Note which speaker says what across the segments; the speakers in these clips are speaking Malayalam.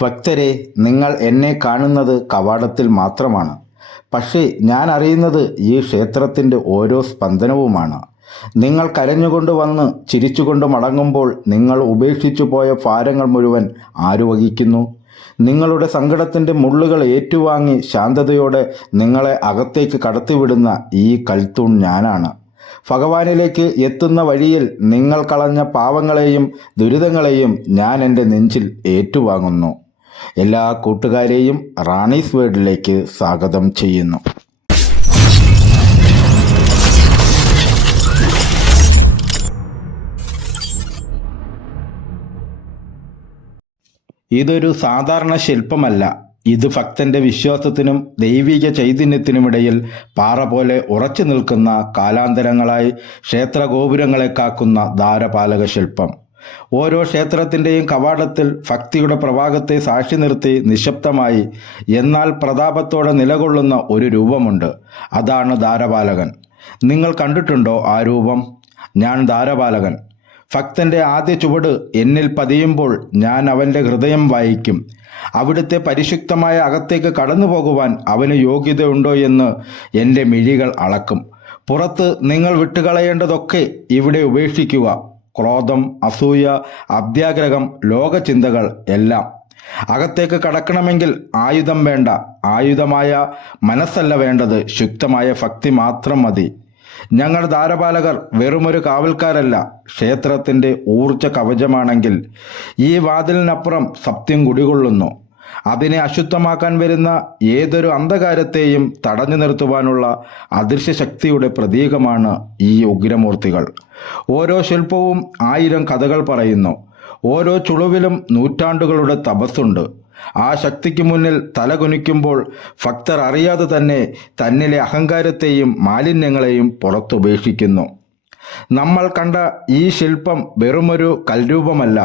Speaker 1: ഭക്തരെ നിങ്ങൾ എന്നെ കാണുന്നത് കവാടത്തിൽ മാത്രമാണ്. പക്ഷേ ഞാൻ അറിയുന്നത് ഈ ക്ഷേത്രത്തിന്റെ ഓരോ സ്പന്ദനവുമാണ്. നിങ്ങൾ കരഞ്ഞുകൊണ്ട് വന്ന് ചിരിച്ചുകൊണ്ട് മടങ്ങുമ്പോൾ നിങ്ങൾ ഉപേക്ഷിച്ചു പോയ ഭാരങ്ങൾ മുഴുവൻ ആരു വഹിക്കുന്നു? നിങ്ങളുടെ സങ്കടത്തിന്റെ മുള്ളുകൾ ഏറ്റുവാങ്ങി ശാന്തതയോടെ നിങ്ങളെ അകത്തേക്ക് കടത്തിവിടുന്ന ഈ കൽത്തൂൺ ഞാനാണ്. ഭഗവാനിലേക്ക് എത്തുന്ന വഴിയിൽ നിങ്ങൾ കളഞ്ഞ പാവങ്ങളെയും ദുരിതങ്ങളെയും ഞാൻ എന്റെ നെഞ്ചിൽ ഏറ്റുവാങ്ങുന്നു. എല്ലാ കൂട്ടുകാരെയും റാണീസ് വേർഡിലേക്ക് സ്വാഗതം ചെയ്യുന്നു. ഇതൊരു സാധാരണ ശില്പമല്ല. ഇത് ഭക്തന്റെ വിശ്വാസത്തിനും ദൈവിക ചൈതന്യത്തിനുമിടയിൽ പാറ പോലെ ഉറച്ചു നിൽക്കുന്ന കാലാന്തരങ്ങളായി ക്ഷേത്ര ഗോപുരങ്ങളെ കാക്കുന്ന ധാരപാലക ശില്പം. ഓരോ ക്ഷേത്രത്തിന്റെയും കവാടത്തിൽ ഭക്തിയുടെ പ്രവാഹത്തെ സാക്ഷി നിർത്തി നിശബ്ദമായി എന്നാൽ പ്രതാപത്തോടെ നിലകൊള്ളുന്ന ഒരു രൂപമുണ്ട്. അതാണ് ധാരപാലകൻ നിങ്ങൾ കണ്ടിട്ടുണ്ടോ ആ രൂപം? ഞാൻ ധാരപാലകൻ ഭക്തന്റെ ആദ്യ ചുവട് എന്നിൽ പതിയുമ്പോൾ ഞാൻ അവന്റെ ഹൃദയം വായിക്കും. അവിടുത്തെ പരിശുദ്ധമായ അകത്തേക്ക് കടന്നു പോകുവാൻ അവന് യോഗ്യതയുണ്ടോ എന്ന് എന്റെ മിഴികൾ അളക്കും. പുറത്ത് നിങ്ങൾ വിട്ടുകളയേണ്ടതൊക്കെ ഇവിടെ ഉപേക്ഷിക്കുക. ക്രോധം അസൂയ അത്യാഗ്രഹം ലോകചിന്തകൾ എല്ലാം. അകത്തേക്ക് കടക്കണമെങ്കിൽ ആയുധം വേണ്ട. ആയുധമായ മനസ്സല്ല വേണ്ടത്. ശുദ്ധമായ ഭക്തി മാത്രം മതി. ഞങ്ങൾ ദാരപാലകർ വെറുമൊരു കാവൽക്കാരല്ല. ക്ഷേത്രത്തിന്റെ ഊർജ കവചമാണെങ്കിൽ ഈ വാതിലിനപ്പുറം സത്യം കുടികൊള്ളുന്നു. അതിനെ അശുദ്ധമാക്കാൻ വരുന്ന ഏതൊരു അന്ധകാരത്തെയും തടഞ്ഞു നിർത്തുവാനുള്ള അദൃശ്യ ശക്തിയുടെ പ്രതീകമാണ് ഈ ഉഗ്രമൂർത്തികൾ. ഓരോ ശില്പവും ആയിരം കഥകൾ പറയുന്നു. ഓരോ ചുളുവിലും നൂറ്റാണ്ടുകളുടെ തപസ്സുണ്ട്. ആ ശക്തിക്ക് മുന്നിൽ തലകുനിക്കുമ്പോൾ ഭക്തർ അറിയാതെ തന്നെ തന്നിലെ അഹങ്കാരത്തെയും മാലിന്യങ്ങളെയും പുറത്തുപേക്ഷിക്കുന്നു. നമ്മൾ കണ്ട ഈ ശില്പം വെറുമൊരു കൽരൂപമല്ല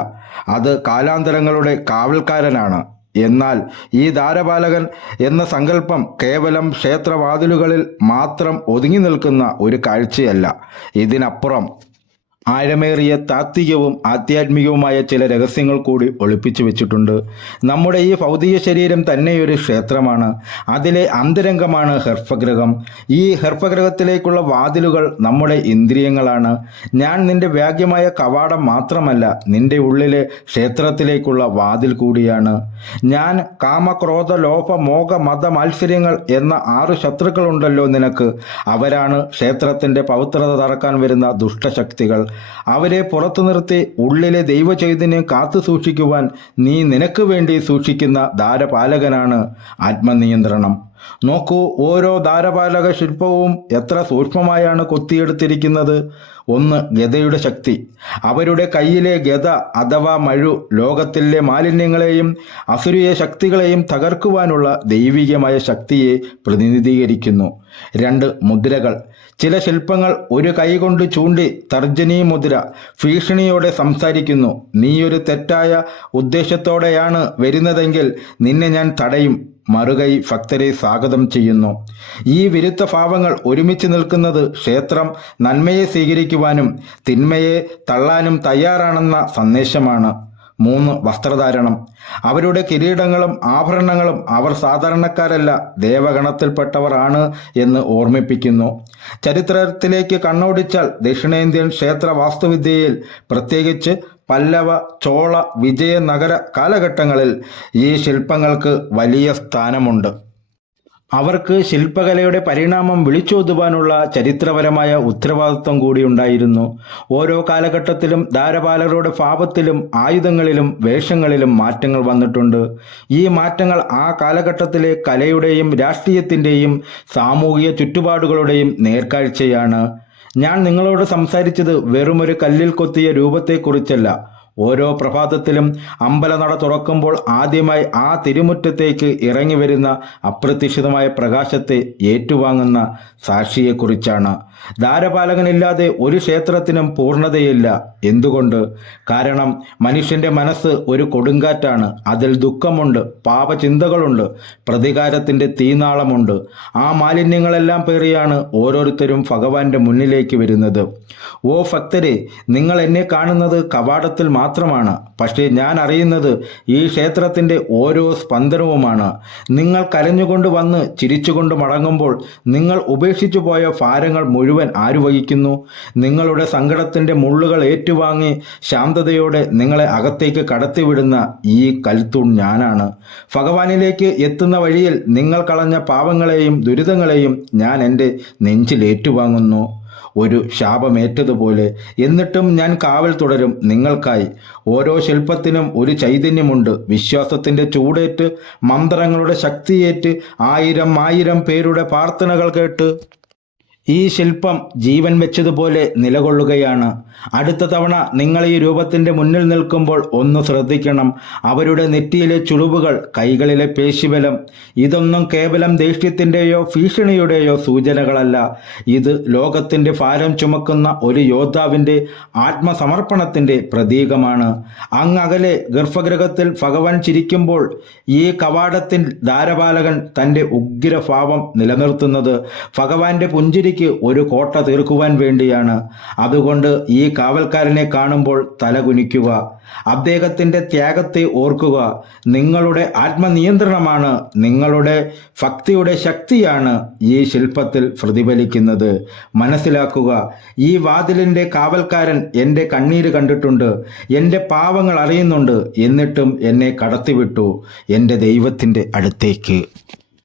Speaker 1: അത് കാലാന്തരങ്ങളുടെ കാവൽക്കാരനാണ്. എന്നാൽ ഈ ധാരപാലകൻ എന്ന സങ്കല്പം കേവലം ക്ഷേത്രവാതിലുകളിൽ മാത്രം ഒതുങ്ങി നിൽക്കുന്ന ഒരു കാഴ്ചയല്ല. ഇതിനപ്പുറം ആഴമേറിയ താത്വികവും ആധ്യാത്മികവുമായ ചില രഹസ്യങ്ങൾ കൂടി ഒളിപ്പിച്ചു വെച്ചിട്ടുണ്ട്. നമ്മുടെ ഈ ഭൗതിക ശരീരം തന്നെയൊരു ക്ഷേത്രമാണ്. അതിലെ അന്തരംഗമാണ് ഹർഫഗ്രഹം ഈ ഹർഫഗ്രഹത്തിലേക്കുള്ള വാതിലുകൾ നമ്മുടെ ഇന്ദ്രിയങ്ങളാണ്. ഞാൻ നിന്റെ വ്യാഗ്യമായ കവാടം മാത്രമല്ല നിന്റെ ഉള്ളിലെ ക്ഷേത്രത്തിലേക്കുള്ള വാതിൽ കൂടിയാണ്. ഞാൻ കാമക്രോധ ലോഭ മോഹ മത മാത്സര്യങ്ങൾ എന്ന ആറ് ശത്രുക്കളുണ്ടല്ലോ നിനക്ക്. അവരാണ് ക്ഷേത്രത്തിന്റെ പവിത്രത തറക്കാൻ വരുന്ന ദുഷ്ടശക്തികൾ. അവരെ പുറത്തു നിർത്തി ഉള്ളിലെ ദൈവചൈതന്യം കാത്തു സൂക്ഷിക്കുവാൻ നീ നിനക്ക് വേണ്ടി സൂക്ഷിക്കുന്ന ധാരപാലകനാണ് ആത്മനിയന്ത്രണം. നോക്കൂ ഓരോ ധാരപാലക ശില്പവും എത്ര സൂക്ഷ്മമായാണ് കൊത്തിയെടുത്തിരിക്കുന്നത്. ഒന്ന് ഗതയുടെ ശക്തി. അവരുടെ കയ്യിലെ ഗത അഥവാ മഴു ലോകത്തിലെ മാലിന്യങ്ങളെയും അസുരീയ ശക്തികളെയും തകർക്കുവാനുള്ള ദൈവികമായ ശക്തിയെ പ്രതിനിധീകരിക്കുന്നു. രണ്ട് മുദ്രകൾ. ചില ശില്പങ്ങൾ ഒരു കൈകൊണ്ട് ചൂണ്ടി തർജനീ മുദ്ര ഭീഷണിയോടെ സംസാരിക്കുന്നു. നീയൊരു തെറ്റായ ഉദ്ദേശത്തോടെയാണ് വരുന്നതെങ്കിൽ നിന്നെ ഞാൻ തടയും. മറുകൈ ഭക്തരെ സ്വാഗതം ചെയ്യുന്നു. ഈ വിരുദ്ധ ഭാവങ്ങൾ ഒരുമിച്ച് നിൽക്കുന്നത് ക്ഷേത്രം നന്മയെ സ്വീകരിക്കുവാനും തിന്മയെ തള്ളാനും തയ്യാറാണെന്ന സന്ദേശമാണ്. മൂന്ന് വസ്ത്രധാരണം. അവരുടെ കിരീടങ്ങളും ആഭരണങ്ങളും അവർ സാധാരണക്കാരല്ല ദേവഗണത്തിൽപ്പെട്ടവർ ആണ് എന്ന് ഓർമ്മിപ്പിക്കുന്നു. ചരിത്രത്തിലേക്ക് കണ്ണോടിച്ചാൽ ദക്ഷിണേന്ത്യൻ ക്ഷേത്ര വാസ്തുവിദ്യയിൽ പ്രത്യേകിച്ച് പല്ലവ ചോള വിജയനഗര കാലഘട്ടങ്ങളിൽ ഈ ശില്പങ്ങൾക്ക് വലിയ സ്ഥാനമുണ്ട്. അവർക്ക് ശില്പകലയുടെ പരിണാമം വിളിച്ചോതുവാനുള്ള ചരിത്രപരമായ ഉത്തരവാദിത്വം കൂടിയുണ്ടായിരുന്നു ഓരോ കാലഘട്ടത്തിലും ധാരപാലകരുടെ ഭാവത്തിലും ആയുധങ്ങളിലും വേഷങ്ങളിലും മാറ്റങ്ങൾ വന്നിട്ടുണ്ട്. ഈ മാറ്റങ്ങൾ ആ കാലഘട്ടത്തിലെ കലയുടെയും രാഷ്ട്രീയത്തിന്റെയും സാമൂഹിക ചുറ്റുപാടുകളുടെയും നേർക്കാഴ്ചയാണ്. ഞാൻ നിങ്ങളോട് സംസാരിച്ചത് വെറുമൊരു കല്ലിൽ കൊത്തിയ രൂപത്തെക്കുറിച്ചല്ല. ഓരോ പ്രഭാതത്തിലും അമ്പലനട തുറക്കുമ്പോൾ ആദ്യമായി ആ തിരുമുറ്റത്തേക്ക് ഇറങ്ങി വരുന്ന അപ്രതീക്ഷിതമായ പ്രകാശത്തെ ഏറ്റുവാങ്ങുന്ന സാക്ഷിയെക്കുറിച്ചാണ് ധാരപാലകനില്ലാതെ ഒരു ക്ഷേത്രത്തിനും പൂർണതയില്ല. എന്തുകൊണ്ട്? കാരണം മനുഷ്യന്റെ മനസ്സ് ഒരു കൊടുങ്കാറ്റാണ്. അതിൽ ദുഃഖമുണ്ട് പാപചിന്തകളുണ്ട് പ്രതികാരത്തിന്റെ തീനാളമുണ്ട്. ആ മാലിന്യങ്ങളെല്ലാം പേറിയാണ് ഓരോരുത്തരും ഭഗവാന്റെ മുന്നിലേക്ക് വരുന്നത്. ഓ ഭക്തരെ നിങ്ങൾ എന്നെ കാണുന്നത് കവാടത്തിൽ മാത്രമാണ്. പക്ഷേ ഞാൻ അറിയുന്നത് ഈ ക്ഷേത്രത്തിന്റെ ഓരോ സ്പന്ദനവുമാണ്. നിങ്ങൾ കരഞ്ഞുകൊണ്ട് വന്ന് ചിരിച്ചുകൊണ്ട് മടങ്ങുമ്പോൾ നിങ്ങൾ ഉപേക്ഷിച്ചു പോയ ഭാരങ്ങൾ മുഴുവൻ ആര് വഹിക്കുന്നു? നിങ്ങളുടെ സങ്കടത്തിന്റെ മുള്ളുകൾ ഏറ്റുവാങ്ങി ശാന്തതയോടെ നിങ്ങളെ അകത്തേക്ക് കടത്തിവിടുന്ന ഈ കൽത്തൂൺ ഞാനാണ്. ഭഗവാനിലേക്ക് എത്തുന്ന വഴിയിൽ നിങ്ങൾ കളഞ്ഞ പാവങ്ങളെയും ദുരിതങ്ങളെയും ഞാൻ എന്റെ നെഞ്ചിൽ ഏറ്റുവാങ്ങുന്നു. ഒരു ശാപമേറ്റതുപോലെ എന്നിട്ടും ഞാൻ കാവൽ തുടരും നിങ്ങൾക്കായി. ഓരോ ശില്പത്തിനും ഒരു ചൈതന്യമുണ്ട്. വിശ്വാസത്തിന്റെ ചൂടേറ്റ് മന്ത്രങ്ങളുടെ ശക്തിയേറ്റ് ആയിരം ആയിരം പേരുടെ പ്രാർത്ഥനകൾ കേട്ട് ഈ ശില്പം ജീവൻ വെച്ചതുപോലെ നിലകൊള്ളുകയാണ്. അടുത്ത തവണ നിങ്ങൾ ഈ രൂപത്തിന്റെ മുന്നിൽ നിൽക്കുമ്പോൾ ഒന്ന് ശ്രദ്ധിക്കണം. അവരുടെ നെറ്റിയിലെ ചുളിവുകൾ കൈകളിലെ പേശിബലം ഇതൊന്നും കേവലം ദേഷ്യത്തിന്റെയോ ഭീഷണിയുടെയോ സൂചനകളല്ല. ഇത് ലോകത്തിന്റെ ഭാരം ചുമക്കുന്ന ഒരു യോദ്ധാവിന്റെ ആത്മസമർപ്പണത്തിന്റെ പ്രതീകമാണ്. അങ്ങകലെ ഗർഭഗൃഹത്തിൽ ഭഗവാൻ ചിരിക്കുമ്പോൾ ഈ കവാടത്തിൽ ധാരപാലകൻ തന്റെ ഉഗ്രഭാവം നിലനിർത്തുന്നത് ഭഗവാന്റെ പുഞ്ചിരിക്ക് ഒരു കോട്ട തീർക്കുവാൻ വേണ്ടിയാണ്. അതുകൊണ്ട് ഈ കാവൽക്കാരനെ കാണുമ്പോൾ തലകുനിക്കുക അദ്ദേഹത്തിന്റെ ത്യാഗത്തെ ഓർക്കുക. നിങ്ങളുടെ ആത്മനിയന്ത്രണമാണ് നിങ്ങളുടെ ഭക്തിയുടെ ശക്തിയാണ് ഈ ശില്പത്തിൽ പ്രതിഫലിക്കുന്നത്. മനസ്സിലാക്കുക ഈ വാതിലിന്റെ കാവൽക്കാരൻ എന്റെ കണ്ണീര് കണ്ടിട്ടുണ്ട് എന്റെ പാവങ്ങൾ അറിയുന്നുണ്ട് എന്നിട്ടും എന്നെ കടത്തിവിട്ടു എന്റെ ദൈവത്തിന്റെ അടുത്തേക്ക്.